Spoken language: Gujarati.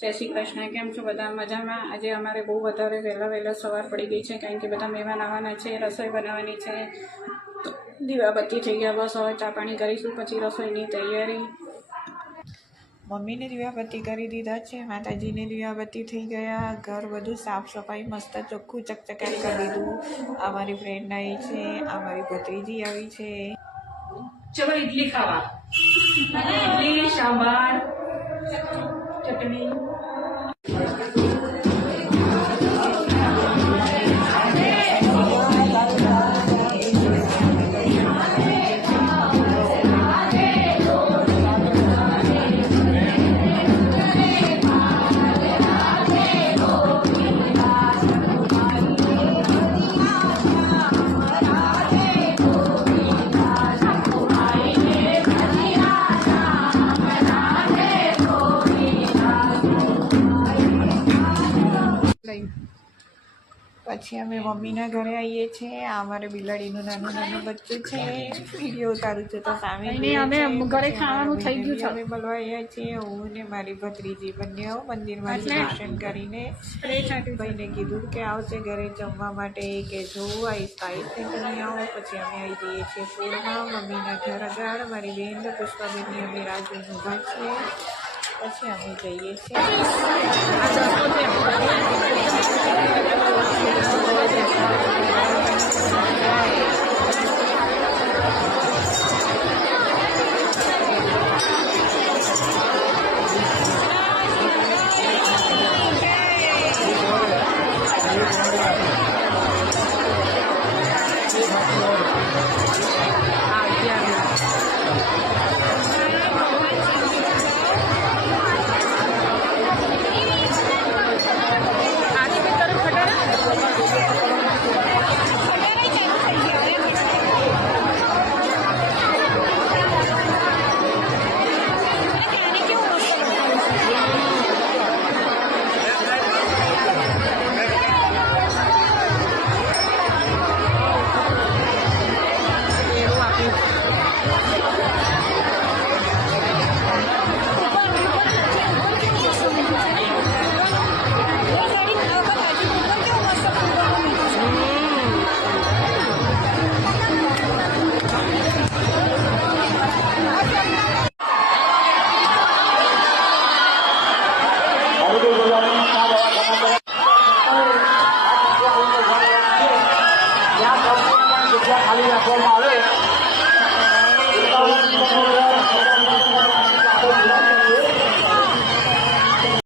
જય શ્રી કૃષ્ણ. કેમ છો બધા? મજામાં? આજે અમારે બહુ વધારે વહેલા સવાર પડી ગઈ છે, કારણ કે બધા મહેમાન આવવાના છે, રસોઈ બનાવવાની છે. દીવાબત્તી થઈ ગયા, બસ હવે ચા પાણી કરીશું, પછી રસોઈની તૈયારી. મમ્મીને દીવાબત્તી કરી દીધા છે, માતાજીને દીવાબત્તી થઈ ગયા, ઘર બધું સાફ સફાઈ મસ્ત ચોખ્ખું ચકચકાટ કરી દીધું. અમારી ફ્રેન્ડ આવી છે, અમારી ભત્રીજી આવી છે. ચલો ઇડલી ખાવા. ઇડલી સાંભાર ચટણી. પછી અમે મમ્મીના ઘરે આવીએ છીએ. આ અમારે બિલાડીનું નાનું બચ્ચું છે. વિડીયો ઉતારું છું તો સામે અમે ઘરે ખાવાનું થઈ ગયું છે. અમે મળવા આવ્યા છીએ, હું ને મારી ભત્રીજી બંને મંદિરમાં દર્શન કરીને ભાઈને કીધું કે આવશે ઘરે જમવા માટે, કે જોવું આવીશ તમે આવો. પછી અમે આવી જઈએ છીએ ફૂલમાં મમ્મીના ઘર આગળ. મારી બેન પુષ્પાબેનની અમે રાહ જોઈને ઊભા છીએ. પછી અમે જઈએ છીએ.